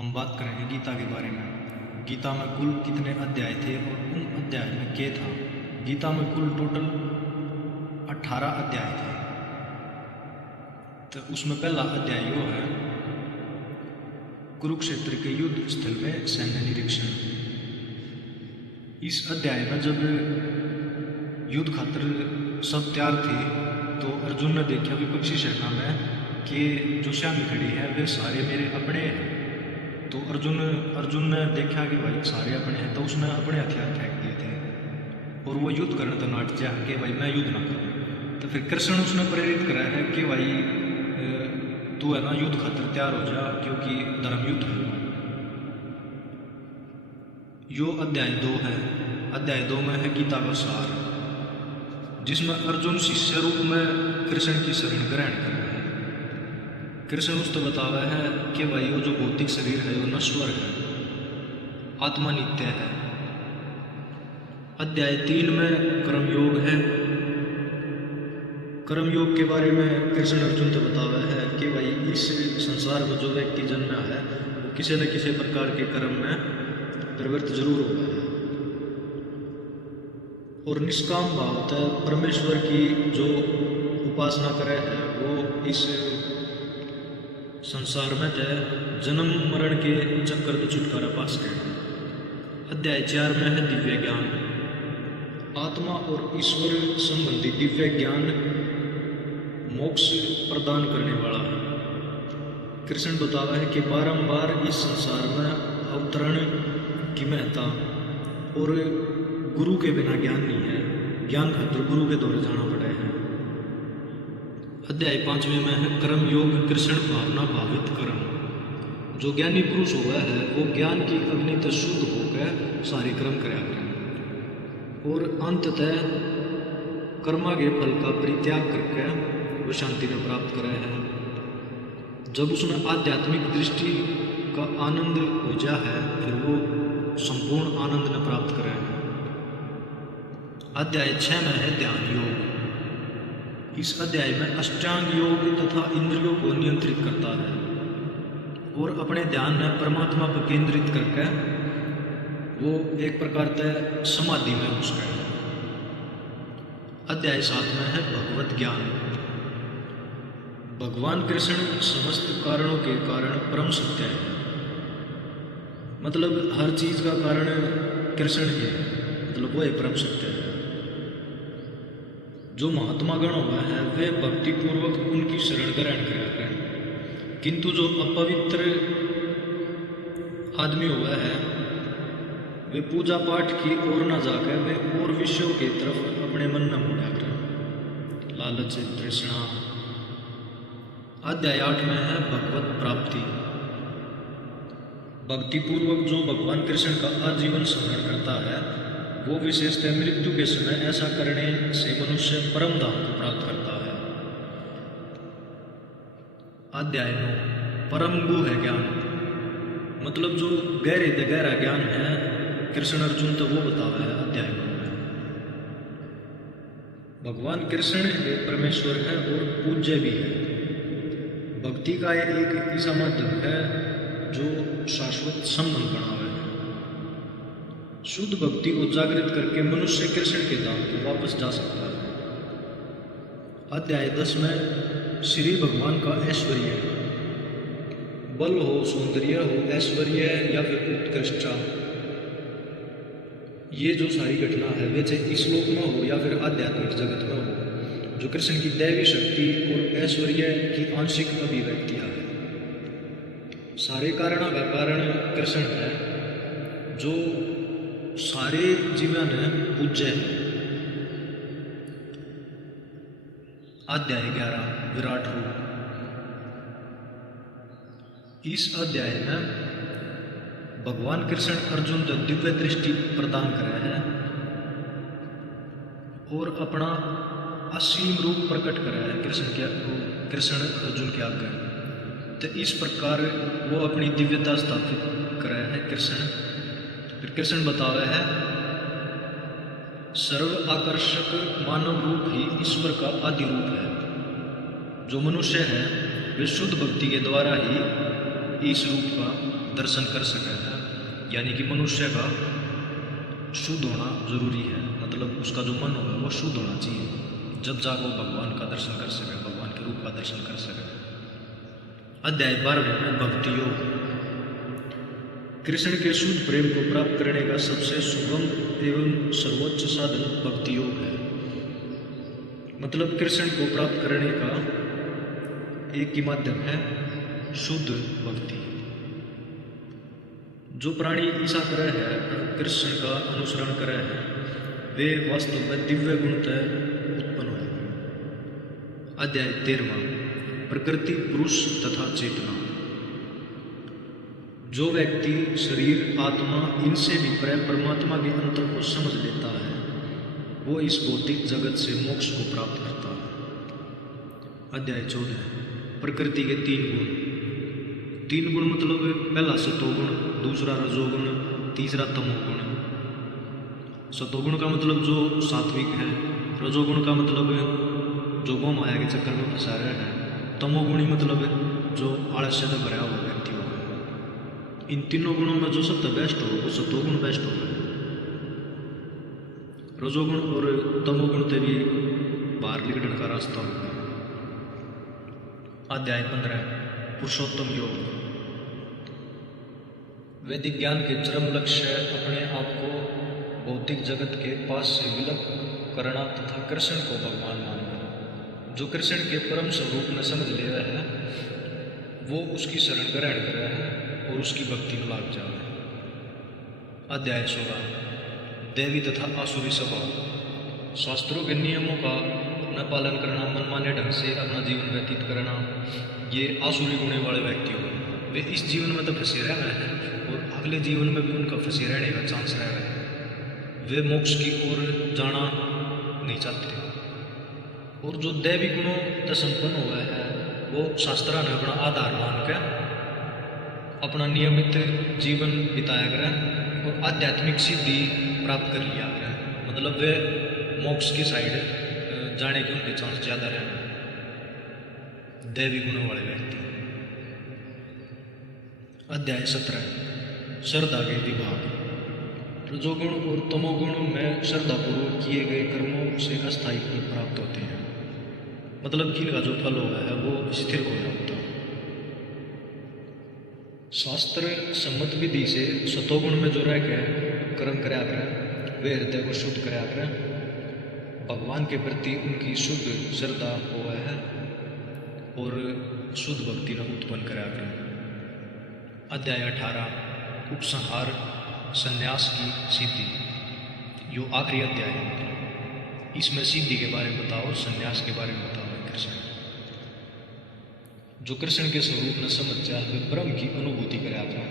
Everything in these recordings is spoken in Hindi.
हम बात करेंगे गीता के बारे में। गीता में कुल कितने अध्याय थे और उन अध्याय में क्या था। गीता में कुल टोटल 18 अध्याय थे। तो उसमें पहला अध्याय यो है कुरुक्षेत्र के युद्ध स्थल में सैन्य निरीक्षण। इस अध्याय में जब युद्ध खातर सब तैयार थे तो अर्जुन ने देखा विपक्षी सेना में कि जो श्यामी खड़ी है वे सारे मेरे अपने हैं। तो अर्जुन ने देखा कि भाई सारे अपने हैं, तो उसने अपने हथियार फेंक दिए थे और वो युद्ध करने तो नाट चाह कि भाई मैं युद्ध ना करूँ। तो फिर कृष्ण उसने प्रेरित करा है कि भाई तू है ना युद्ध खातर तैयार हो जा, क्योंकि धर्म युद्ध है। यो अध्याय 2 है। अध्याय 2 में है गीता का सार, जिसमें अर्जुन शिष्य रूप में कृष्ण की शरण ग्रहण कर रहा है। कृष्ण उसको बतावा है कि भाई वो जो भौतिक शरीर है वो नश्वर है, आत्मा नित्य है। अध्याय 3 में कर्मयोग है। कर्मयोग के बारे में कृष्ण अर्जुन को बतावा है कि भाई इस संसार में जो व्यक्ति जन्मा है वो किसी न किसी प्रकार के कर्म में प्रवृत्त जरूर हुआ है और निष्काम भावतः परमेश्वर की जो उपासना करे है वो इस संसार में जन्म मरण के चक्कर तो छुटकारा पास कर। अध्याय 4 में है दिव्य ज्ञान। आत्मा और ईश्वर संबंधी दिव्य ज्ञान मोक्ष प्रदान करने वाला है। कृष्ण बतावा है कि बारंबार इस संसार में अवतरण की महत्ता और गुरु के बिना ज्ञान नहीं है, ज्ञान खातिर गुरु के दौरे जाना पड़ा है। अध्याय 5वें में है कर्म योग कृष्ण भावना भावित कर्म। जो ज्ञानी पुरुष हुआ है वो ज्ञान की अग्नि से शुद्ध होकर सारे कर्म कराया करें और अंततः कर्मा के फल का परित्याग करके वो शांति को प्राप्त करा है। जब उसमें आध्यात्मिक दृष्टि का आनंद हो जा है फिर वो संपूर्ण आनंद न प्राप्त करे। अध्याय 6 में है ध्यान योग। इस अध्याय में अष्टांग योग तथा इंद्रियों को नियंत्रित करता है और अपने ध्यान में परमात्मा पर केंद्रित करके वो एक प्रकार से समाधि में घुस गए। अध्याय 7 में है भगवत ज्ञान। भगवान कृष्ण समस्त कारणों के कारण परम सत्य है, मतलब हर चीज का कारण कृष्ण है, मतलब वो परम सत्य है। जो महात्मा गण हुआ है वे भक्ति पूर्वक उनकी शरण ग्रहण करते हैं, किंतु जो अपवित्र आदमी हुआ है वे पूजा पाठ की ओर न जाकर वे और विषयों की तरफ अपने मन न मुड़ा कर लालच तृष्णा। अध्याय 8 में है भगवत प्राप्ति। भक्ति पूर्वक जो भगवान कृष्ण का आजीवन स्मरण करता है वो विशेषतः मृत्यु के समय ऐसा करने से मनुष्य परम धाम को प्राप्त करता है। अध्याय 9 परम गुह है ज्ञान, मतलब जो गहरे से गहरा ज्ञान है कृष्ण अर्जुन तो वो बतावा है। अध्याय 9 में भगवान कृष्ण एक परमेश्वर है और पूज्य भी है। भक्ति का एक ऐसा माध्यम है जो शाश्वत संबंध बनावे है। शुद्ध भक्ति को जागृत करके मनुष्य कृष्ण के धाम को वापस जा सकता है। अध्याय 10 में श्री भगवान का ऐश्वर्य, बल हो, सौंदर्य हो, ऐश्वर्य या फिर उत्कृष्टता, ये जो सारी घटना है वे चाहे इस लोक में हो या फिर आध्यात्मिक जगत में हो, जो कृष्ण की दैवी शक्ति और ऐश्वर्य की आंशिक अभिव्यक्तियां है। सारे कारणों का कारण कृष्ण है जो सारे जीवन पूज्य है। अध्याय 11 विराट रूप। इस अध्याय में भगवान कृष्ण अर्जुन को दिव्य दृष्टि प्रदान करे हैं और अपना असीम रूप प्रकट करे है कृष्ण अर्जुन के आगे। तो इस प्रकार वो अपनी दिव्यता स्थापित करे है कृष्ण। फिर कृष्ण बतावे है सर्व आकर्षक मानव रूप ही ईश्वर का आदि रूप है। जो मनुष्य है वे शुद्ध भक्ति के द्वारा ही इस रूप का दर्शन कर सके है। यानी कि मनुष्य का शुद्ध होना जरूरी है, मतलब उसका जो मन होगा वो शुद्ध होना चाहिए, जब जाकर वो भगवान का दर्शन कर सके, भगवान के रूप का दर्शन कर सके। अध्याय 12 में भक्ति योग। कृष्ण के शुद्ध प्रेम को प्राप्त करने का सबसे सुगम एवं सर्वोच्च साधन भक्ति योग है। मतलब कृष्ण को प्राप्त करने का एक ही माध्यम है शुद्ध भक्ति। जो प्राणी ऐसा करे है, कृष्ण का अनुसरण करे है, वे वास्तव में दिव्य गुणतः उत्पन्न होंगे। अध्याय 13 प्रकृति, पुरुष तथा चेतना। जो व्यक्ति शरीर, आत्मा इनसे भी परे परमात्मा के अंतर को समझ लेता है, वो इस भौतिक जगत से मोक्ष को प्राप्त करता है। अध्याय 14 प्रकृति के 3 गुण। 3 गुण मतलब पहला सतोगुण, दूसरा रजोगुण, तीसरा तमोगुण। सतोगुण का मतलब जो सात्विक है, रजोगुण का मतलब जो मोह माया के चक्कर में फंसा रहे हैं, तमोगुणी मतलब जो आलस्य से भरा हुआ व्यक्ति होगा। इन तीनों गुणों में जो सबसे बेस्ट हो वो सतोगुण बेस्ट होगा। रजोगुण और तमोगुण से भी बाहर निकलने का रास्ता होगा। अध्याय 15 पुरुषोत्तम योग। वैदिक ज्ञान के चरम लक्ष्य अपने आप को भौतिक जगत के पास से विलग करना तथा कृष्ण को भगवान मानना। जो कृष्ण के परम स्वरूप में समझ ले रहा है, वो उसकी शरण ग्रहण कर रहा है और उसकी भक्ति में लाग जा रहा है। अध्याय 16 दैवी तथा आसुरी स्वभाव। शास्त्रों के नियमों का न पालन करना, मनमाने ढंग से अपना जीवन व्यतीत करना, ये आसुरी गुणे वाले व्यक्ति हो। वे इस जीवन में तो फंसे रह रहे हैं और अगले जीवन में भी उनका फंसे रहने का चांस रह रहा है। वे मोक्ष की ओर जाना नहीं चाहते। और जो दैवी गुणों से संपन्न हुआ है, वो शास्त्रा ने अपना आधार मान कर अपना नियमित जीवन बिताया करें और आध्यात्मिक सिद्धि प्राप्त कर लिया करें। मतलब वे मोक्ष की साइड जाने के उनके चांस ज़्यादा रहना दैवी गुणों वाले व्यक्ति। अध्याय 17 श्रद्धा के विभाग। रजोगुण और तमोगुण में श्रद्धापूर्वक किए गए कर्मों से अस्थायी फल प्राप्त होते हैं। मतलब कि इनका जो फल हुआ है वो स्थिर हो होता है। शास्त्र सम्मत विधि से सतोगुण में जो रह गए कर्म कराया करें, वे हृदय को शुद्ध कराया करें, भगवान के प्रति उनकी शुद्ध श्रद्धा हुआ है और शुद्ध भक्ति न उत्पन्न कराया करें। अध्याय 18 उपसंहार संन्यास की सिद्धि। यो आखिरी अध्याय है। इसमें सिद्धि के बारे में बताओ, संन्यास के बारे में बताओ। कृष्ण जो कृष्ण के स्वरूप में समझ जाए, वे ब्रह्म की अनुभूति कराया करें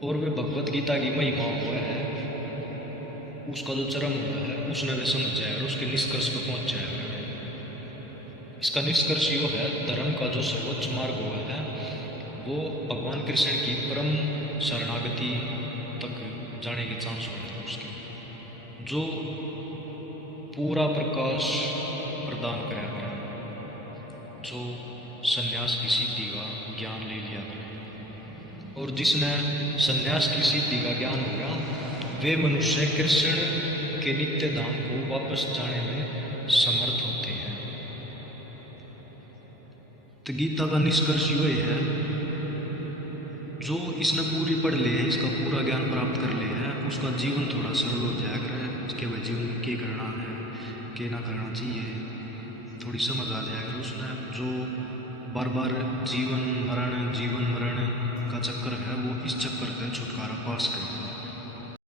और वे भगवत गीता की महिमा हुआ है, उसका जो चरम हुआ है उसने वे समझ जाए और उसके निष्कर्ष पर पहुंच जाएगा। इसका निष्कर्ष यो है, धर्म का जो सर्वोच्च मार्ग हुआ है वो भगवान कृष्ण की परम शरणागति तक जाने के चांस होते हैं उसके, जो पूरा प्रकाश प्रदान कराया गया, जो संन्यास की सिद्धि का ज्ञान ले लिया गया। और जिसने संन्यास की सिद्धि का ज्ञान हो गया, वे मनुष्य कृष्ण के नित्य धाम को वापस जाने में समर्थ होते हैं। तो गीता का निष्कर्ष यही है, जो इसने पूरी पढ़ ले है, इसका पूरा ज्ञान प्राप्त कर ले है, उसका जीवन थोड़ा सरल हो जाएगा। उसके बाद जीवन में क्या करना है, क्या ना करना चाहिए, थोड़ी समझ आ जाएगी उसने। जो बार बार जीवन मरण का चक्कर है, वो इस चक्कर का छुटकारा पास करेगा।